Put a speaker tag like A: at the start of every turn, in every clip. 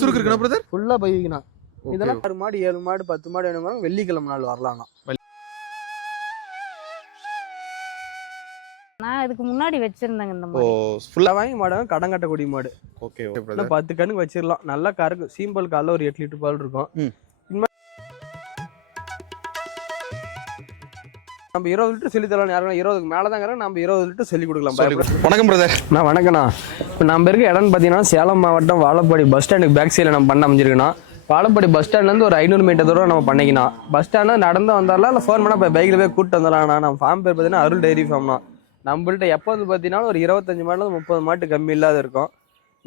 A: சுருக்கு பிரதர்
B: ஃபுல்லா இதெல்லாம் ஆறு மாடு ஏழு மாடு பத்து மாடு வேணும்? வெள்ளிக்கிழமை நாள் வரலாம்னா
C: நான் இதுக்கு முன்னாடி வச்சிருந்தேங்க இந்த மாதிரி
A: ஃபுல்லா
B: வாங்கி மாடு கடன் கட்டக்கூடிய மாடு.
A: ஓகே ஓகே
B: இன்னும்
A: பிரதர்
B: பத்து கண்ணுக்கு வச்சிடலாம். நல்லா கறக்கு சீம்பல் காலைல ஒரு எட்டு லிட்டர் பால் இருக்கும். நம்ம இருபது லிட்டர் சொல்லி தரலாம். யாரும் இருபதுக்கு மேலே தான் நம்ம இருபது லிட்டர் சொல்லி கொடுக்கலாம்.
A: வணக்கம் பிரதர்
B: அண்ணா வணக்கண்ணா இப்போ நம்ம இருக்க இடம்னு பார்த்தீங்கன்னா சேலம் மாவட்டம் வாழப்பாடி பஸ் ஸ்டாண்டுக்கு பேக் சைடில் நம்ம பண்ண அமைஞ்சிருக்கோண்ணா. வாழப்பாடி பஸ் ஸ்டாண்ட்லேருந்து ஒரு ஐநூறு மீட்டர் தூரம் நம்ம பண்ணிக்கலாம் பஸ் ஸ்டாண்டு நடந்து வந்தாலும் இல்லை ஃபோன் பண்ணால் இப்போ பைக்கில் போய் கூப்பிட்டு வந்துடலாம்ண்ணா. நம்ம ஃபார்ம் பேர் பார்த்தீங்கன்னா அருள் டைரி ஃபார்ம்னா நம்மள்ட்ட எப்போ வந்து பார்த்தீங்கன்னா ஒரு இருபத்தஞ்சு மாடல் முப்பது மாட்டு கம்மி இல்லாத இருக்கும்.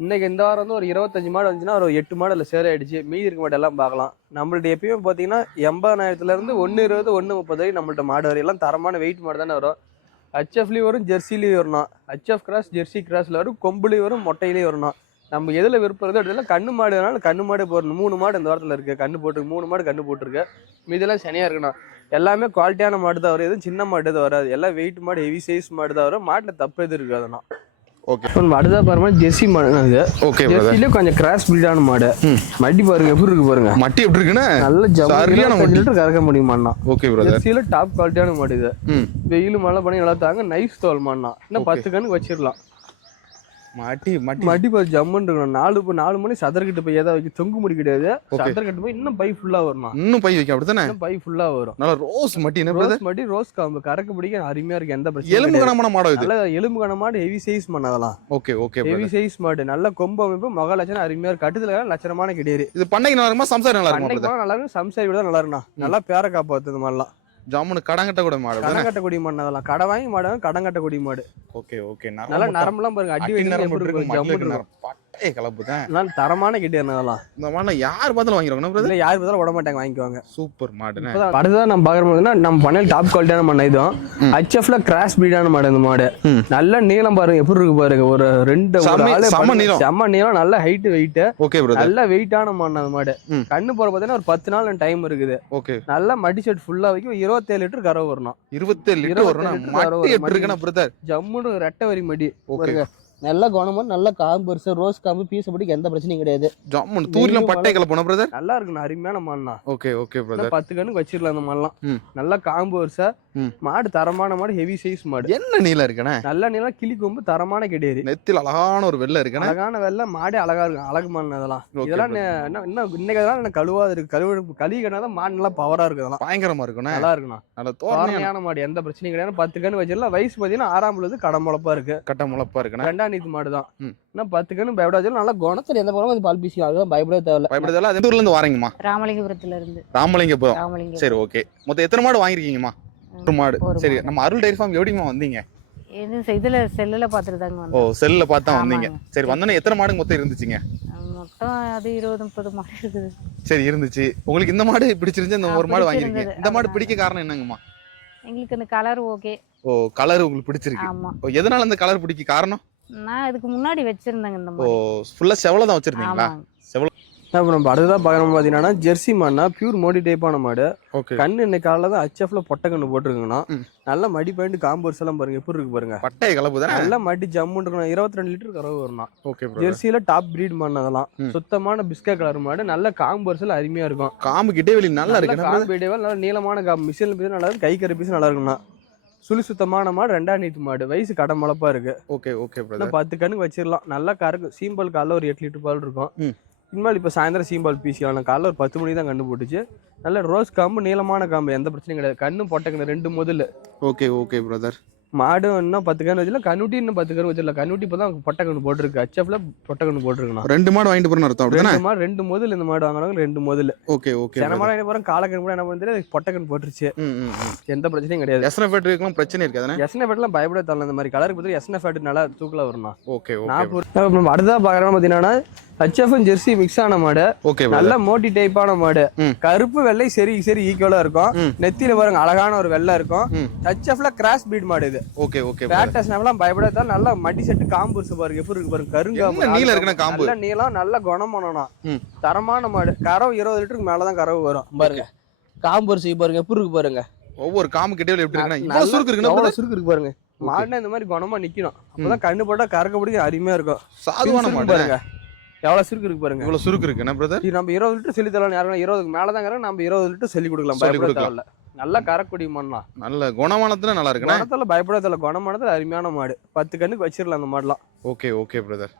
B: இன்னைக்கு இந்த வாரம் வந்து ஒரு இருபத்தஞ்சு மாடு வந்துச்சுன்னா ஒரு எட்டு மாடலில் சேர் ஆயிடுச்சு. மீதி இருக்க மாடு எல்லாம் பார்க்கலாம். நம்மள்ட்ட எப்பயுமே பார்த்தீங்கன்னா எண்பதாயிரத்துலேருந்து ஒன்று இருபது ஒன்று முப்பது வரைக்கும் நம்மள்ட்ட மாடு வரையெல்லாம் தரமான வெயிட் மாடு தானே வரும். ஹச்எஃப்லேயும் வரும் ஜெர்சிலையும் வரணும் ஹச்எஃப் கிராஸ் ஜெர்சி கிராஸில் வரும் கொம்புலேயும் வரும் மொட்டையிலையும் வரணும் நம்ம எதில் விருப்பம் இருக்கோ இடத்துல கண்ணு மாடு வேணாலும் கண்ணு மாடு போடணும். மூணு மாடு இந்த வாரத்தில் இருக்குது கண்ணு போட்டு மூணு மாடு கண்ணு போட்டிருக்கு. மீதெல்லாம் சனியாக இருக்கணும். எல்லாமே குவாலிட்டியான மாடு தான் வரும். எதுவும் சின்ன மாடு தான் வராது. எல்லாம் வெயிட் மாடு ஹெவி சைஸ் மாடு தான் வரும். மாட்டில் தப்பு எதுவும் இருக்காதுண்ணா
A: ஓகே
B: இப்போ மாடு தான் பாருங்க ஜெர்சி மாடு
A: ஓகே
B: ஜெர்சிலே கொஞ்சம் கிராஸ் பிரீடான மாடு.
A: ம்.
B: மடி பாருங்க எப்படி இருக்கு பாருங்க.
A: மட்டி எப்படி இருக்குண்ணே
B: நல்ல கறக்க முடியுமாண்ணா.
A: ஓகே பிரதர்
B: டாப் குவாலிட்டியான மாடு இது. வெயில் மழை பண்ணி நல்லா தாங்க நைஸ் தோல் மாடுண்ணா. இன்னும். பத்து கணக்கு வச்சிடலாம்.
A: மட்டி மட்டி.
B: மடி பாரு ஜம்முன்னு இருக்கணும். நாலு நாலு மணி சதர்கிட்ட போய் ஏதாவது வைக்க தொங்கு முடி கிடையாது. சதர்கிட்ட போய் இன்னும் பை ஃபுல்லா வரணும்.
A: இன்னும் பை வைக்க அப்படித்தானே?
B: இன்னும் பை ஃபுல்லா வரும்.
A: நல்லா ரோஸ் மட்டி
B: ரோஸ் மடி ரோஸ் காம்பு. கறக்க பிடிக்க அருமையா இருக்கு. எந்த பிரச்சனையும்
A: எலும்பு. கனமான இது.
B: நல்ல எலும்பு கன மாடு ஹெவி சைஸ் பண்ண அதெல்லாம்.
A: ஓகே ஓகே
B: ஹெவி சைஸ் மாடு. நல்ல கொம்பு அமைப்பு மக லட்சணம் அருமையா இருக்கு. கட்டுதல லட்சணமான கிடையாது
A: இது பண்ணைக்கு நல்லா இருக்குமா? சம்சாரம் நல்லா இருக்குமா
B: நல்லா இருக்கும். சம்சாரி விட நல்லா இருக்குண்ணா நல்லா பேர காப்பாத்து மாதிரிலாம்
A: ஜாமுனு கடங்கட்ட கூட மாடு.
B: கடன் கட்டக்கூடிய மாடு அதெல்லாம் கடை வாங்கி மாடு கடன் கட்டக்கூடிய மாடு.
A: Okay okay.
B: நல்லா நரம்புலாம் பாருங்க அடி
A: நரம்பு இருக்கு பட்டைய கலப்பு தான்
B: தரமான கிட்டே அதெல்லாம்
A: இந்த மாடல யார் பார்த்தாலும் வாங்கிடுவாங்க.
B: இல்ல யார் பார்த்தாலும் விட மாட்டாங்க வாங்கிக்குவாங்க.
A: சூப்பர்
B: இப்பதான் அடுத்ததான் நம்ம பாக்குறோம்னா நம்ம பண்ணையில் டாப் குவாலிட்டியான மாடு இதுவும் ஹச்எஃப்ல கிராஸ் பீடான மாடு இந்த மாடு. நல்ல நீளம் பாருங்க எப்படி இருக்கு பாருங்க ஒரு ரெண்டு
A: செம்ம- நீளம்.
B: செம்ம நீளம் நல்ல ஹைட் வெயிட்
A: ஓகே பிரதர்
B: நல்ல வெயிட்டான மாடு அந்த மாடு. கண்ணு போற பார்த்தீங்கன்னா ஒரு பத்து நாள் டைம் இருக்குது.
A: ஓகே
B: நல்லா மடி செட் ஃபுல்லா வைக்கும். இருபத்தேழு லிட்டர் கறவை வரணும்.
A: இருபத்தேழு லிட்டர் எப்படி இருக்குன்னா பிரதர்
B: ஜம்முன்னு ரெட்டை வரி மடி.
A: ஓகே
B: நல்ல கவனமா நல்ல காம்பு பெருசு ரோஸ் காம்பு பீஸ் படிக்க எந்த பிரச்சனையும் கிடையாது.
A: ஜாமுன் தூரிலாம் பட்டை கலப்போனா பிரதர்
B: நல்லா இருக்குண்ணா அருமையான மாடுண்ணா.
A: ஓகே ஓகே பிரதர்
B: பத்து கண்ணுக்கு வச்சிடலாம் அந்த மாடெல்லாம்
A: ம்.
B: நல்லா காம்பு
A: ம்.
B: மாடு தரமான மாடு ஹெவி சைஸ் மாடு.
A: என்ன நீளம் இருக்குண்ணே?
B: நல்ல நீளம் கிளி கொம்பு தரமான கிடையாது.
A: நெத்தில அழகான ஒரு வெள்ளை இருக்குண்ணே.
B: அழகான வெள்ளை மாடே அழகா இருக்கும் அழகு மாடு அதெல்லாம். இதெல்லாம் என்ன- இன்னைக்கு அதெல்லாம் கழுவாது இருக்கு கழுவு கழுவி கட்டினா மாடு நல்லா பவரா இருக்கு அதெல்லாம்.
A: பயங்கரமா இருக்குண்ணே.
B: நல்லா இருக்குண்ணா.
A: நல்ல தோரணையான
B: மாடு எந்த பிரச்சனையும் கிடையாது. பத்து கண்ணு வச்சிடலாம் வயசு பார்த்தீங்கன்னா ஆறாம் பொழுது கடமுளப்பா இருக்கு.
A: கட்ட முளப்பா இருக்குண்ணே.
B: நீத்து மாடு தான். இன்னும் பத்து கண்ணு பயப்பட வச்சாலும் நல்லா குணத்துல எந்த பழமும் அது பால் பீசி அதுதான் பயப்படவே தேவையில்ல.
A: பயப்படுதெல்லாம் அது எந்த ஊர்ல இருந்து வாரீங்கம்மா?
C: ராமலிங்கபுரத்துல இருந்து.
A: ராமலிங்கபுரம். சரி ஓகே. மொத்தம் எத்தனை மாடு வாங்கிருக்கீங்கம்மா ஒரு மாடு. சரி. நம்ம அருள் டைரி ஃபார்ம் எப்படிமா வந்தீங்க?
C: இது இதுல செல்லுல பாத்துட்டு தாங்க
A: ஓ
C: வந்தோம்
A: செல்ல பார்த்தா வந்தீங்க. சரி வந்தோன்னே எத்தனை மாடு மொத்தம் இருந்துச்சுங்க?
C: மொத்தம் அது இருபது முப்பது மாடு இருக்குது
A: சரி இருந்துச்சு. உங்களுக்கு இந்த மாடு பிடிச்சிருந்துச்சு இந்த ஒரு மாடு வாங்கிருக்கீங்க. இந்த மாடு. பிடிக்க காரணம் என்னங்கம்மா?
C: எங்களுக்கு இந்த கலர் ஓகே
A: ஓ கலர் உங்களுக்கு பிடிச்சிருக்கு.
C: ஆமா.
A: ஓ, எதனால இந்த கலர் பிடிக்க காரணம்?
C: நான் இதுக்கு முன்னாடி வச்சிருந்தேங்க இந்த
A: ஓ
C: மாதிரி.
A: ஃபுல்லா செவல தான் வச்சிருந்தீங்களா?
C: ஆமாங்க.
B: அப்புறம் நம்ம அடுத்ததான் பார்க்கணும் பார்த்தீங்கன்னா ஜெர்சி மாடுனா பியூர் மோடி டைப்பான மாடு.
A: ஓகே.
B: கண்ணு இன்னைக்கு காலைல தான் ஹச்எஃப்ல பொட்டை கண்ணு போட்டிருக்குங்கண்ணா. நல்ல மடி பாயிண்ட் காம்பர்ஸ் எல்லாம் பாருங்க எப்படி இருக்கு பாருங்க.
A: பட்டைய கலப்பு தானே?
B: நல்ல மடி ஜம்முன்னு இருக்கணும் இருபத்தி ரெண்டு லிட்டர் கறவை வரணும்
A: ஓகே ப்ரோ
B: ஜெர்சியில டாப் பிரீட் மாடு அதெல்லாம். சுத்தமான பிஸ்கட் கலர் மாடு. நல்ல காம்பர்ஸ் எல்லாம் அருமையா இருக்கும்.
A: காம்பு கிட்டே வெளி நல்லா இருக்கு?
B: காம்பு நல்ல நீளமான காம்பு மிஷின் பீஸ் நல்லா இருக்கு. கை கரை பீஸ் நல்லா இருக்குண்ணா சுழி சுத்தமான மாடு ரெண்டாம் நீத்து மாடு. வயசு கடை முளப்பா இருக்கு.
A: ஓகே ஓகே
B: பத்து கண்ணுக்கு வச்சிடலாம் நல்லா கறக்கு சீம்பால் காலைல ஒரு எட்டு லிட்டர் பால் இருக்கும். இனிமேல் இப்போ சாயந்தரம் சீம்பால் பீசிக்கலாம் காலைல ஒரு பத்து மணிக்கு தான் கண்ணு போட்டுச்சு. நல்ல ரோஸ் காம்பு நீளமான காம்பு. எந்த பிரச்சனையும் கிடையாது. கண்ணு பொட்டக்கண்ணு ரெண்டு முதல்ல
A: ஓகே ஓகே பிரதர்
B: மாடு இன்னும் பத்து கன்று வச்சிடல கண்ணுட்டி இன்னும் பத்து கன்று வச்சிடல கண்ணுட்டி இப்போ தான் பொட்டக்கண்ணு போட்டிருக்கு. ஹச்எஃப்ல பொட்டக்கண்ணு போட்டிருக்குண்ணா.
A: ரெண்டு மாடு வாங்கிட்டு போறேன்னு அர்த்தம்
B: ரெண்டு மாடு ரெண்டு முதல் இந்த மாடு வாங்கினாங்க ரெண்டு முதல்.
A: ஓகே ஓகே
B: சில மாடு என்ன போகிறோம் காலக்கண்ணு கூட என்ன பண்ணுறது அது பொட்டக்கண்ணு போட்டுருச்சு. எந்த பிரச்சனையும் கிடையாது.
A: எஸ்ன ஃபேக்டரிக்கெல்லாம் பிரச்சனை இருக்காதானே
B: எஸ்என்எஃப் ஃபேட்லாம் பயப்பட தரல இந்த மாதிரி கலருக்கு பற்றி எஸ்என்எஃப் ஃபேட் நல்லா தூக்கில் வரும்ண்ணா
A: ஓகே ஓகே
B: அடுத்ததாக பார்க்குறோம் பார்த்தீங்கன்னா ஹச்எஃப் ஜெர்சி மிக்ஸ் ஆன மாடு.
A: ஓகே
B: நல்ல மோட்டி டைப்பான மாடு. கருப்பு வெள்ளை சரி சரி ஈக்குவலா இருக்கும். நெத்தியில பாருங்க அழகான ஒரு வெள்ளை இருக்கும். ஹச்எஃப்ல கிராஸ் பீட் மாடு இது.
A: ஓகே ஓகே
B: பேட்டஸ்னாலாம் பயப்படாத நல்லா மடி செட்டு காம்பு பாருங்க. எப்படி இருக்கு பாருங்க? கருங்காம்பு.
A: நீளம் இருக்குண்ணா காம்பு?
B: நல்ல நீளம் நல்ல குணம் பண்ணணும்
A: ம்.
B: தரமான மாடு. கறவு இருபது லிட்டருக்கு மேலதான் கறவு வரும். பாருங்க. காம்பு பாருங்க. எப்படி இருக்கு பாருங்க?
A: ஒவ்வொரு காம்பு கிட்டே எப்படி இருக்குன்னா சுருக்கு இருக்குன்னா?
B: சுருக்கு இருக்கு பாருங்க. மாடுனா இந்த மாதிரி குணமா நிக்கணும். அப்பதான் கண்ணு போட்டா கறக்க பிடிக்க அருமையா இருக்கும்.
A: சாதுவான மாடு
B: பாருங்க. எவ்வளவு சுருக்கு இருக்கு பாருங்க.
A: இவ்வளவு சுருக்கு இருக்கு. என்ன பிரதர்
B: நம்ம இருபது லிட்டர் சொல்லி தரலாம். யாரும் இருபதுக்கு மேல தான் நம்ம இருபது லிட்டர் சொல்லி கொடுக்கலாம். பயப்பட. தேவையில்ல. நல்லா கறக்கூடிய மண்ணா.
A: நல்ல குணமானத்துல நல்லா இருக்குண்ணே.
B: குணத்துல பயப்பட தேவையில்ல. குணமானதுல அருமையான மாடு. பத்து கண்ணுக்கு வச்சிடலாம் அந்த மாடுலாம்.
A: ஓகே ஓகே பிரதர்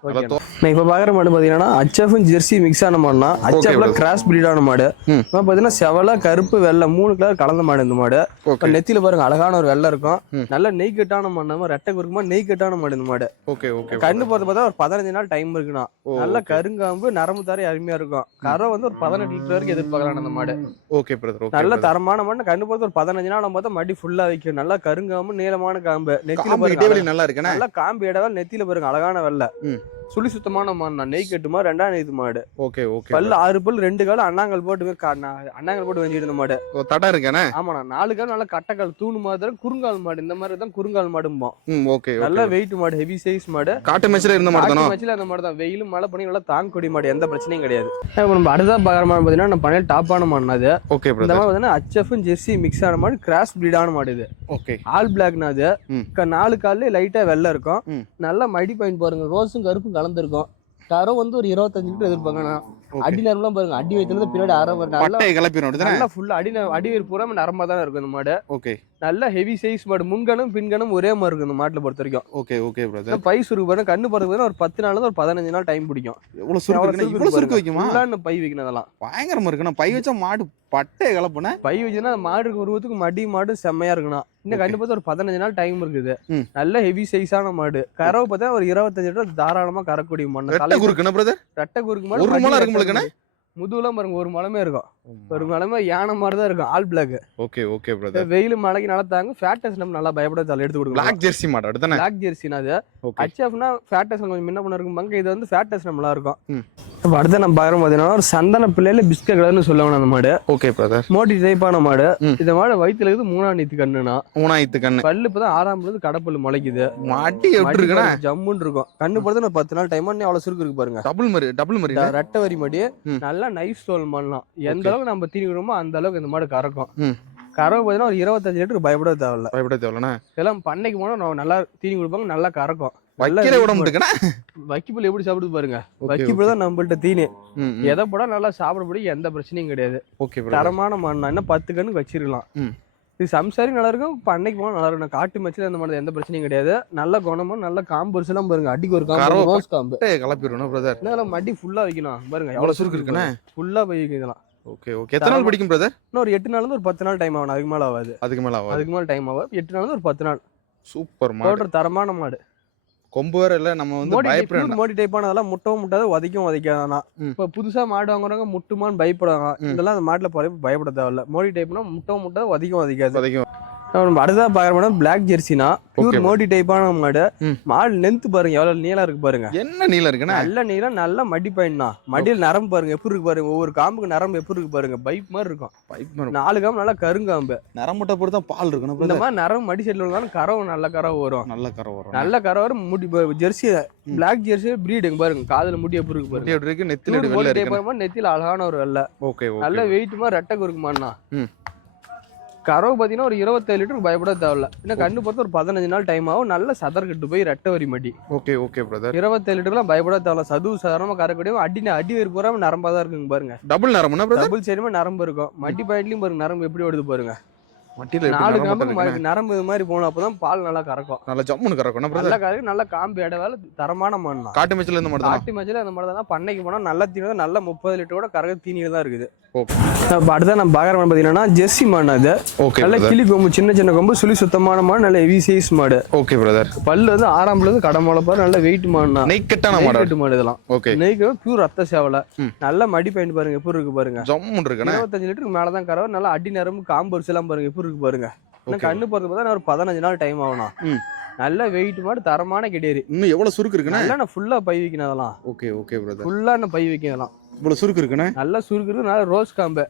B: நான் இப்போ பார்க்குற மாடு பார்த்தீங்கன்னா ஹச்எஃப் ஜெர்சி மிக்ஸ் ஆன மாடுனா
A: brother.
B: கிராஸ் பிரீடான மாடு. பார்த்தீங்கன்னா செவலை கருப்பு வெள்ளை மூணு கலர் கலந்த மாடு இந்த மாடு. நெத்தியில பாருங்க அழகான ஒரு வெள்ளை இருக்கும். நல்ல நெய் கட்டான மாடு ரெட்டை குறுக்குமா நெய் கட்டான மாடு இந்த மாடு.
A: ஓகே ஓகே
B: கண்ணு போறது பார்த்தா ஒரு பதினஞ்சு நாள் டைம் இருக்குண்ணா. நல்ல. கருங்காம்பு நரம்பு தாரி அருமையா இருக்கும். கரை வந்து ஒரு பதினெட்டு லிட்டர் வரைக்கும் எதிர்பார்க்கலாம் அந்த மாடு.
A: ஓகே பிரதர்
B: நல்ல. தரமான மாடு கண்ணு போறது ஒரு பதினஞ்சு நாள் பார்த்தா மடி ஃபுல்லா வைக்கும். நல்லா கருங்காம்பு நீளமான காம்பு. நெத்தியில பாருங்க
A: நல்லா
B: காம்பு இடவா நெத்தியில பாருங்க அழகான வெள்ளை. சுழி சுத்தமான மாடு நெய் கட்டுமா ரெண்டாம் நெய்து மாடு.
A: Okay okay.
B: பல்லு ஆறு பல் ரெண்டு கால் அண்ணாங்கல் போட்டு வே- கா- நா- அண்ணாங்கல் போட்டு வெஞ்சிட்டு இருந்த மாடு.
A: ஓ, தடம் இருக்கேண்ணே
B: ஆமாண்ணா. நாலு கால் நல்லா கட்டைக்கால் தூணு மாதிரி குறுங்கால் மாடு. இந்த மாதிரி தான் குறுங்கால் மாடும்போம்
A: ம் ஓகே
B: நல்ல வெயிட் மாடு ஹெவி சைஸ் மாடு.
A: காட்டு மேட்ச்ல இருந்த மாதிரி தானோ?
B: மச்சில அந்த மாடு தான். வெயிலும் மழை பண்ணி நல்லா தாங்கக்கூடிய மாடு. எந்த பிரச்சனையும் கிடையாது. இப்போ நம்ம அடுத்த பாக்குற மாடு பார்த்தீங்கன்னா நம்ம பண்ண டாப்பான மாடுனா அது.
A: ஓகே
B: இந்த மாதிரி பார்த்தீங்கன்னா ஹச்எஃப் ஜெர்சி மிக்ஸ் ஆன மாடு. கிராஸ் பிரீடான மாடு இது.
A: ஓகே.
B: ஆல் பிளாக்னா அது. நாலு கால்ல லைட்டா வெள்ளை இருக்கும். நல்லா மடி பாயிண்ட் பாருங்க. ரோஸும் கருப்பும் கலந்துருக்கும். தரம் வந்து ஒரு இருபத்தஞ்சு லிட்டர் எதிர்பார்க்கணும் அடி நேரம்லாம் பாருங்க. அடி வைக்கிறது பின்னாடி அரை நல்லா
A: கிளப்பிடும்
B: ஃபுல்லா அடி அடி வேர் பூரா நரம்பா தான் இருக்கும் இந்த மாடு.
A: ஓகே
B: நல்ல ஹெவி சைஸ் மாடு முன்கணும் பின்கணும் ஒரே மாதிரி இருக்கும் இந்த மாட்டுல பொறுத்த வரைக்கும்.
A: ஓகே ஓகே பிரதர்
B: பை சுருக்கு பாருங்க கண்ணு போறதுக்கு ஒரு பத்து நாள்ல இருந்து ஒரு பதினஞ்சு நாள் டைம் பிடிக்கும்.
A: எவ்வளவு சுருக்கு இவ்வளவு சுருக்கு வைக்குமா?
B: பை வைக்கணும் அதெல்லாம்
A: பயங்கரமா இருக்குண்ணா பை வச்சா மாடு பட்டையை கிளப்புனே
B: பை வச்சுன்னா மாடு உருவத்துக்கு மடி மாடு செம்மையா இருக்கணும் இன்னும். கண்ணு பார்த்தா ஒரு பதினஞ்சு நாள் டைம் இருக்குது. நல்ல ஹெவி சைஸான மாடு. கறவை பார்த்தா ஒரு இருபத்தஞ்சு லிட்டர் தாராளமா கறக்கூடிய மண்ணு.
A: ரெட்டை பிரதர்
B: ரெட்டை குறுக்கு
A: ஒரு
B: மாடு
A: முளம்
B: மடி
A: இருக்கு உங்களுக்குண்ணே?
B: முதுகுலாம் பாருங்க ஒரு மலமே இருக்கும். ஒரு மலமே யானை மாதிரி தான் இருக்கும் all black
A: okay okay brother
B: வெயில் மழைக்கு நல்லா தாங்க ஃபேட்டஸ் நம்ம நல்லா பயப்பட தலை எடுத்து கொடுக்கலாம்
A: பிளாக் ஜெர்சி மாடு அடுத்தானே
B: பிளாக் ஜெர்சினா அது. ஹச்எஃப்னா ஃபேட்டஸ் கொஞ்சம் முன்ன பண்ண இருக்கும். பாங்க இது வந்து ஃபேட்டஸ் நம்மளா இருக்கும். இப்போ அடுத்து நம்ம பார்க்குறோம் பார்த்தீங்கன்னா ஒரு சந்தன பிள்ளையில பிஸ்கட் கலர்னு சொல்லுவாங்க அந்த மாடு.
A: ஓகே பிரதர்
B: மோட்டி டைப்பான மாடு. இந்த மாடு வயித்துல இருக்குது மூணாம் நீத்து கண்ணுனா
A: மூணாயிரத்து கண்ணு.
B: பல்லு இப்பதான் ஆறாம் பல்லு கடப்பல் முளைக்குது.
A: மாட்டி
B: பாருங்க, ஜம்முன்னு இருக்கும். கண்ணு போடுறது ஒரு பத்து நாள் டைம் அவ்வளவு சுருக்கு இருக்கு பாருங்க.
A: டபுள் மரி டபுள் மரி
B: ரெட்டை வரி மடி. நல்லா நைஸ் ஸ்டோல் பண்ணலாம் எந்த. அளவுக்கு நம்ம தீனி விடுமோ அந்த அளவுக்கு இந்த மாடு கறக்கும். கறவை பார்த்தீங்கன்னா ஒரு இருபத்தஞ்சு லிட்டர் பயப்பட தேவையில்ல.
A: பயப்பட தேவையில்லண்ணே?
B: இதெல்லாம் பண்ணைக்கு போனா நம்ம நல்லா தீனி கொடுப்பாங்க நல்லா கறக்கும்.
A: வைக்கிற. மாட்டுக்கண்ணே
B: வைக்கிப்புல் எப்படி சாப்பிடுது பாருங்க. வைக்கிப்புல் தான் நம்மள்ட்ட தீனி. எதை போட நல்லா சாப்பிட முடியும் எந்த பிரச்சனையும் கிடையாது.
A: ஓகே
B: தரமான மண்ணா என்ன பத்து கண்ணுக்கு வச்சிருக்கலாம். இது சம்சாரி நல்லா இருக்கும் பண்ணைக்கு போனால் நல்லா இருக்கும். காட்டு மச்சில அந்த மாதிரி எந்த பிரச்சனையும் கிடையாது. நல்ல குணமும் நல்ல காம்பு எல்லாம் பாருங்க. அடிக்கு ஒரு காம்பு காம்பு.
A: பட்டையை கிளப்பிடணும் பிரதர்.
B: மடி ஃபுல்லா வைக்கணும். பாருங்க
A: எவ்வளவு சுருக்கு இருக்குண்ணே?
B: ஃபுல்லா போய் இதெல்லாம்.
A: Okay okay. எத்தனை நாள் பிடிக்கும் பிரதர்
B: இன்னும் ஒரு எட்டு நாள்ல இருந்து ஒரு பத்து நாள் டைம் ஆகும். அதுக்கு மேல ஆகாது.
A: அதுக்கு மேல ஆகாது.
B: அதுக்கு மேல டைம் ஆகும் எட்டு நாள்ல இருந்து ஒரு பத்து நாள்.
A: சூப்பர் மாடு.
B: தரமான மாடு.
A: கொம்பு வேற இல்ல நம்ம வந்து
B: மோடி
A: பயப்பட
B: டைப் மோடி டைப்பானதெல்லாம் முட்டவும் முட்டாது உதைக்கும் உதைக்காதானா. இப்போ புதுசா மாடு வாங்குறவங்க முட்டுமான்னு பயப்படுவாங்க. இதெல்லாம் அந்த மாட்டுல போய் பயப்பட தேவையில்ல. மோடி டைப்னா முட்டவும் முட்டாது உதைக்கும் உதைக்காது.
A: வதைக்கும்
B: நம்ம அடுத்தா பார்க்குற மாடு பிளாக் ஜெர்சினா பியூர். மோடி டைப்பான மாடு. மாடு லென்த் பாருங்க எவ்வளவு நீளம் இருக்கு பாருங்க.
A: என்ன நீளம் இருக்குண்ணே?
B: நல்ல நீளம் நல்ல மடி பயன் தான் மடியில் நரம்பு பாருங்க எப்படி இருக்கு பாருங்க ஒவ்வொரு காம்புக்கு நரம்பு எப்படி இருக்கு பாருங்க பைப் மாதிரி இருக்கும்.
A: பைப் மரம்
B: நாலு காம்பு நல்லா கருங்காம்பு.
A: நரமுட்டை பொறுத்து தான் பால் இருக்கணும்
B: இந்த. மாதிரி நரம்பு மடி செட்டில் இருந்தாலும் கறவை நல்ல கறவை வரும்.
A: நல்ல கரை வரும்.
B: நல்ல கறவை வரும் முடி ஜெர்சி பிளாக் ஜெர்சி பிரீடுங்க பாருங்க காதுல முடி எப்படி இருக்கு பாருங்க.
A: எப்படி இருக்கு நெத்தில
B: நெத்தியில அழகான ஒரு வெள்ளை.
A: ஓகே
B: நல்ல வெயிட்டுமா ரெட்டை குறுக்குமாண்ணா. கறவை பார்த்தீங்கன்னா ஒரு இருபத்தேழு லிட்டருக்கு பயப்பட தேவையில்ல. இன்னும் கண்ணு பார்த்து ஒரு பதினஞ்சு நாள் டைம் ஆகும். நல்ல சதர் கட்டு போய் ரெட்டை வரி மடி.
A: ஓகே ஓகே பிரதர்
B: இருபத்தேழு லிட்டர்லாம் பயப்பட தேவையில்ல. சதுவு சாதாரணமாக கறக்கூடிய அடி அடி வேறு பூரா நரம்பா தான் இருக்குங்க பாருங்க.
A: டபுள் நரம்புனா
B: டபுள் சரிமா நரம்பு இருக்கும். மடி பாயிண்ட்லயும் பாருங்க நரம்பு எப்படி வருது பாருங்க. நாலு? ம- நரம்பு இது மாதிரி போகணும் அப்பதான் பால் நல்லா கறக்கும்.
A: நல்ல ஜம்முன்னு பிரதர்
B: நல்லா கறக்கு நல்ல காம்பு இட வேலை தரமான மண் தான்
A: காட்டு மேட்ச்ல இருந்து மட்டும்
B: காட்டு மச்சில அந்த மாதிரி தான் பண்ணைக்கு போனா நல்ல தீனி நல்ல முப்பது லிட்டரோட கறக்க தீனியில தான் இருக்குது. அடுத்த நம்ம மாடு ஜெர்சி மாடு அது. நல்ல கிளி கொம்பு சின்ன சின்ன கொம்பு சுழி சுத்தமான மாடு நல்ல ஹெவி சைஸ் மாடு.
A: ஓகே பிரதர்
B: பல்லு வந்து ஆறாம் பல்லு கடமலை பாரு நல்ல வெயிட் மாடுனா
A: நெய்க்கட்டான மாடு
B: மாடு இதெல்லாம்.
A: ஓகே.
B: நெய்க்கு பியூர் ரத்த சேவலை. நல்ல மடி பாயிண்ட் பாருங்க எப்படி இருக்கு பாருங்க.
A: ஜம்முன்னு
B: இருபத்தஞ்சு லிட்டருக்கு மேல தான் கறவை நல்லா அடி நரம்பு காம்பு எல்லாம் பாருங்க எப்படி இருக்கு பாருங்க. கண்ணு போறது பார்த்தா ஒரு பதினஞ்சு நாள் டைம் ஆகணும். நல்ல வெயிட் மாடு தரமான கிடையாது
A: இன்னும் எவ்வளவு சுருக்கு
B: நல்லா நான் ஃபுல்லா பை வைக்கணும் அதெல்லாம்.
A: ஓகே ஓகே பிரதர்
B: ஃபுல்லா நான் பை வைக்கணும் அதெல்லாம்.
A: இவ்வளவு சுருக்கு இருக்குண்ணே?
B: நல்லா சுருக்குறது நல்ல ரோஸ் காம்பு.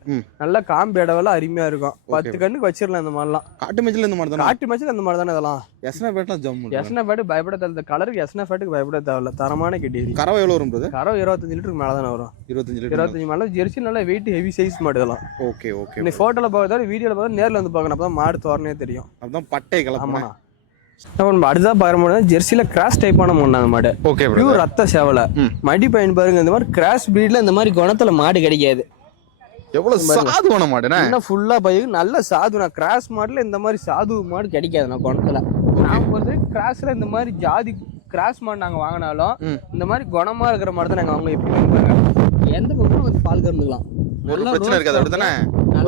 B: நல்ல காம்பு இடவெல்லாம் அருமையா இருக்கும். பத்து கண்ணுக்கு வச்சிடலாம் இந்த மாதிரிலாம்.
A: காட்டு மேட்ச்ல இந்த மாதிரி தானே
B: காட்டு மச்சில் அந்த மாதிரி தானே இதெல்லாம்?
A: எஸ்னா பேட்லாம் ஜம்மு
B: எஸ்னா ஃபேட்டு பயப்பட தேவை கலருக்கு எஸ்னா ஃபேட்டுக்கு பயப்பட தேவையில்ல. தரமான கெட்டி
A: கறவை எவ்வளவு வரும் பிரதர்
B: கறவை இருபத்தஞ்சு லிட்டருக்கு மேலே தானே வரும்.
A: இருபத்தஞ்சு லிட்டர்
B: இருபத்தஞ்சு மேலே. ஜெர்சி நல்லா வெயிட் ஹெவி சைஸ் மாடு இதெல்லாம்.
A: ஓகே ஓகே
B: நீ ஃபோட்டோவில் பார்க்கறதா வீடியோவில் பார்த்து நேரில் வந்து பார்க்கணும். அப்போ மாடு தோரனே தெரியும்.
A: அதான் பட்டை
B: ஆமாண்ணா நம்ம அடுத்தா பார்க்கும்போது ஜெர்சியில் கிராஸ் டைப்பான மாடு அந்த மாடு.
A: ஓகே
B: பியூர் ரத்த சேவலை. மடி பயன் பாருங்க இந்த மாதிரி கிராஸ் பிரீட்ல இந்த மாதிரி குணத்துல மாடு கிடைக்காது.
A: எவ்வளவு சாதுவான மாடுண்ணே?
B: இன்னும் ஃபுல்லா பைக்கு நல்ல சாது. நான் கிராஸ் மாடுல இந்த மாதிரி சாது மாடு கிடைக்காது நான் குணத்துல. நான் பொறுத்த கிராஸ்ல இந்த மாதிரி ஜாதி கிராஸ் மாடு நாங்க வாங்கினாலும். இந்த மாதிரி குணமா இருக்கிற மாடு தான் நாங்க வாங்க எப்படி எந்த பக்கம் வந்து பால் கறந்துக்கலாம்.
A: ஒரு பிரச்சனை இருக்காது அப்படித்தானே?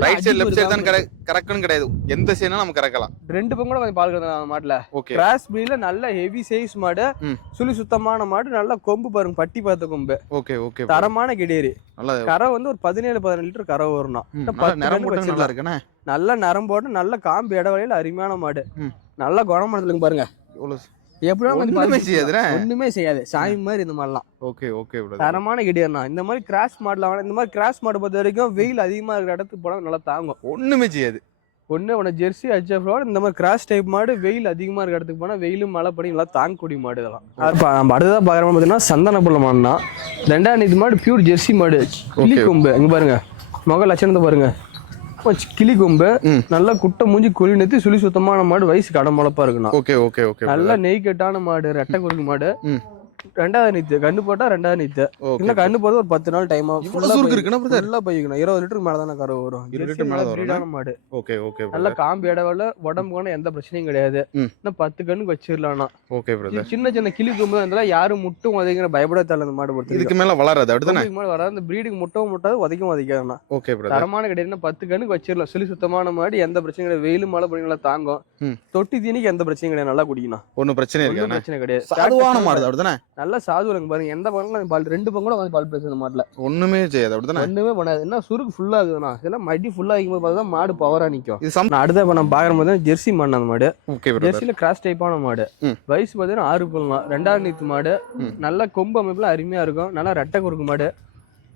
A: ரைட் சைடு லெஃப்ட் சைடு தான் கரெக்ட்னு கிடையாது. எந்த சைடுனா நம்ம கறக்கலாம்.
B: ரெண்டு பக்கம் கூட வந்து பால் அந்த மாட்டுல.
A: ஓகே
B: கிராஸ் பிரீட்ல நல்ல ஹெவி சைஸ் மாடு. சுழி சுத்தமான மாடு நல்ல கொம்பு பாருங்க பட்டி பார்த்த கொம்பு.
A: ஓகே ஓகே
B: தரமான கிடேரி.
A: நல்லா
B: கரை வந்து ஒரு பதினேழு பதினெட்டு லிட்டர் கரை வரணும்.
A: நல்லா. இருக்குண்ணே.
B: நல்ல நரம்போடு நல்ல காம்பு இடவழியில் அருமையான மாடு. நல்ல குணமானதுலங்க பாருங்க.
A: எவ்வளவு
B: எப்படி
A: ஒண்ணுமே செய்யாதுண்ணே.
B: ஒண்ணுமே செய்யாது. சாமி மாதிரி இந்த மாதிரிலாம்.
A: ஓகே ஓகே
B: தரமான கிடியர்னா இந்த மாதிரி கிராஸ் மாடுல இந்த மாதிரி கிராஸ் மாடு பொறுத்த வரைக்கும் வெயில் அதிகமா இருக்கிற இடத்துக்கு போனா நல்லா தாங்கும்.
A: ஒண்ணுமே செய்யாது.
B: ஒண்ணு உன ஜெர்சி ஹெச்எஃப்லோட இந்த மாதிரி கிராஸ் டைப் மாடு வெயில் அதிகமா இருக்கிற இடத்துக்கு போனா வெயிலும் மழை படி நல்லா தாங்கக்கூடிய மாடு இதெல்லாம். அது பா- நம்ம அடுத்ததா பாக்குறோம் பார்த்தீங்கன்னா சந்தன புள்ள மாடுனா ரெண்டாம் இது மாடு பியூர் ஜெர்சி மாடு. கொம்பு. இங்க பாருங்க. முக லட்சணத்தை பாருங்க. கிளி கொம்பு. நல்லா குட்டை மூஞ்சி குழி நெத்தி சுழி சுத்தமான மாடு வயசு கடம்பளப்பா இருக்குண்ணா
A: ஓகே ஓகே ஓகே
B: நல்ல நெய் கட்டான மாடு ரெட்டை குறுக்கு மாடு. ரெண்டாவது நீத்து கண்ணு போட்டா ரெண்டாவது நீத்து இன்னும் கண்ணு போறது ஒரு பத்து நாள் டைம் ஆகும்
A: சுருக்கு
B: நல்லா பைக்கணும் இருபது லிட்டருக்கு மேல தானே கரை வரும்.
A: இருபது
B: Jersey
A: லிட்டர் மேல வரும்
B: மாடு.
A: ஓகே ஓகே
B: நல்ல காம்பு இடவெல்ல உடம்பு கூட எந்த பிரச்சனையும் கிடையாது. இன்னும் பத்து கண்ணுக்கு வச்சிடலாம்னா
A: ஓகே பிரதர்
B: சின்ன சின்ன கிளி கொம்பு இருந்தாலும் யாரும் முட்டும் உதைங்கிற பயப்பட தள்ள அந்த மாடு பொறுத்து
A: இதுக்கு மேல வளராது அப்படிதானே
B: மாடு வராது. அந்த பிரீடுக்கு முட்டவும் முட்டாது உதைக்கும் உதைக்காதுண்ணா.
A: ஓகே பிரதர்
B: தரமான கிடையாது. பத்து கண்ணுக்கு வச்சிடலாம் சுழி சுத்தமான மாடு எந்த பிரச்சனையும் கிடையாது. வெயிலும் மழை படி நல்லா தாங்கும். தொட்டி தீனிக்கு எந்த பிரச்சனையும் கிடையாது. நல்லா குடிக்கணும்.
A: ஒன்னும் பிரச்சனை இருக்காதுண்ணே?
B: பிரச்சனை கிடையாது.
A: சாதுவான மாடு அப்படிதானே
B: நல்ல சாதுவலங்க பாருங்க. எந்த பக்கம் பால் ரெண்டு பக்கம் கூட வந்து பால் பேசுது மாட்டுல.
A: ஒண்ணுமே செய்யாது அப்படிதானே
B: ஒண்ணுமே பண்ணாது. என்ன சுருக்கு ஃபுல்லா இருக்குதுண்ணா இதெல்லாம் மடி ஃபுல்லா ஆகும் போது பார்த்தா மாடு பவரா நிக்கும்.
A: இது சம்
B: நான் அடுத்த இப்ப நான் பாக்குற போது ஜெர்சி மாடு அந்த மாடு. ஜெர்சில கிராஸ் டைப்பான மாடு. வயசு பார்த்தீங்கன்னா ஆறு புல்லாம் ரெண்டாவது நீத்து மாடு. நல்ல கொம்பு அமைப்புல அருமையா இருக்கும். நல்லா ரெட்டை குறுக்கு மாடு.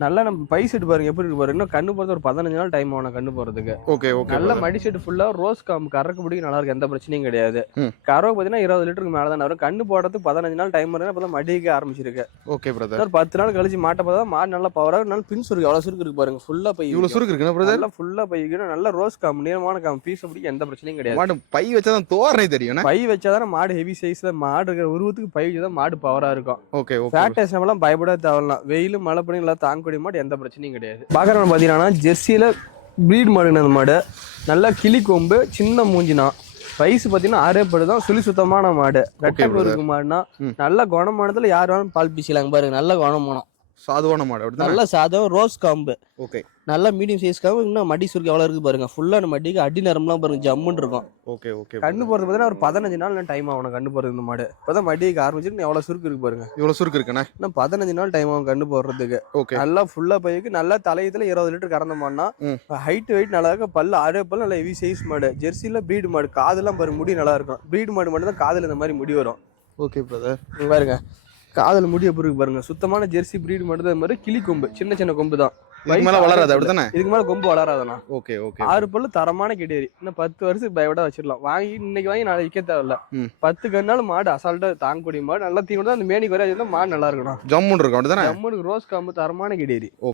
B: நல்லா நம்ம பை செட் பாருங்க எப்படி இருக்கு பாருங்க. கண்ணு போறது ஒரு பதினஞ்சு நாள் டைம் ஆகணும் கண்ணு போறதுக்கு.
A: ஓகே ஓகே
B: நல்ல மடி செட் ஃபுல்லா ரோஸ் காம்பு கறக்கு பிடிக்கும் நல்லா இருக்கு எந்த பிரச்சனையும் கிடையாது. கறவை பார்த்தீங்கன்னா இருபது லிட்டருக்கு மேல தான் வரும். கண்ணு போடுறதுக்கு பதினஞ்சு நாள் டைம் வரும் அப்பதான் மடிக்க ஆரம்பிச்சிருக்கு.
A: ஓகே பிரதர்
B: இன்னொரு பத்து நாள் கழிச்சு மாட்டை பார்த்தா மாடு நல்லா பவரா நல்ல பின் சுருக்கு எவ்வளவு சுருக்கு இருக்கு பாருங்க. ஃபுல்லா பை
A: இவ்வளவு சுருக்கு இருக்குண்ணா பிரதர்
B: நல்லா ஃபுல்லா பைக்கணும் நல்ல ரோஸ் காம்பு நீளமான காம்பு பீஸ் பிடிக்க எந்த பிரச்சனையும் கிடையாது.
A: மாடு பை வச்சாதான் தோரணை தெரியும்ண்ணே
B: பை வச்சாதான் மாடு ஹெவி சைஸ்ல மாடு இருக்கிற உருவத்துக்கு பை வச்சாதான் மாடு பவரா இருக்கும்.
A: ஓகே ஓகே
B: ஃபேட்டஸ் நம்மளாம் பயப்பட தேவையில்லாம் வெயிலும் மழை பனி எல்லாம் தாங்கக்கூடிய மாடு எந்த பிரச்சனையும் கிடையாது. பாக்குறவங்க பாத்தீங்கன்னா ஜெர்சியில ப்ரீட் மாடுங்க அந்த மாடு? நல்லா கிளி கொம்பு சின்ன மூஞ்சினா. வயசு பார்த்தீங்கன்னா ஆறே படு தான் சுழி சுத்தமான மாடு. ரெட்டை மாடுனா. நல்ல குணமானதுல யார் வேணாலும் பால் பீசிலாங்க பாருங்க. நல்ல குணமானம்
A: சாதுவான மாடு
B: நல்ல சாதம் ரோஸ் காம்பு.
A: ஓகே.
B: நல்ல மீடியம் சைஸ் காம்பு இன்னும் மடி சுருக்கு எவ்வளோ இருக்கு பாருங்க. ஃபுல்லா அந்த மடிக்கு அடி நரம்புலாம் பாருங்க ஜம்முன்னு இருக்கும்.
A: ஓகே ஓகே
B: கண்ணு போறது பார்த்தீங்கன்னா ஒரு பதினஞ்சு நாள் டைம் ஆகும் கண்ணு போறது இந்த மாடு. இப்பதான் மடிக்கு ஆரம்பிச்சிருக்கு எவ்வளவு சுருக்கு இருக்கு பாருங்க.
A: இவ்வளவு சுருக்கு இருக்குண்ணே
B: இன்னும் பதினஞ்சு நாள் டைம் ஆகும் கண்ணு போடுறதுக்கு.
A: ஓகே.
B: நல்லா ஃபுல்லா பைக்கு நல்லா தலையத்துல இருபது லிட்டர் கறந்த மாடுனா. ஹைட் வெயிட் நல்லா இருக்கும் பல்லு ஆறே பல்லு நல்ல ஹெவி சைஸ் மாடு. ஜெர்சில பிரீடு மாடு காதெல்லாம் பாருங்க முடி நல்லா இருக்கும். பிரீடு மாடு மட்டும் தான் காதுல இந்த மாதிரி முடி வரும்.
A: ஓகே பிரதர்
B: பாருங்க. காதுல முடி எப்படி இருக்கு பாருங்க. சுத்தமான ஜெர்சி பிரீடு மட்டும் தான் மாதிரி கிளி கொம்பு. சின்ன சின்ன கொம்பு தான்.
A: இதுக்கு மேல வளராது அப்படிதானே
B: இதுக்கு மேல கொம்பு வளராதண்ணா.
A: ஓகே ஓகே
B: ஆறு பல்லு தரமான கெடேரி இன்னும் பத்து வருஷத்துக்கு பயவிட வச்சிடலாம். வாங்கி இன்னைக்கு வாங்கி நாளைக்கு விற்க தேவையில்ல. பத்து கண்ணால் மாடு அசால்ட்டா தாங்கக்கூடிய மாடு. நல்லா தீவனம் அந்த மேனிக்கு வரையா இருந்தா மாடு நல்லா இருக்கணும்.
A: ஜம்முன்னு இருக்கும் அப்படிதானே
B: ஜம்முனுக்கு ரோஸ் காம்பு தரமான கெடேரி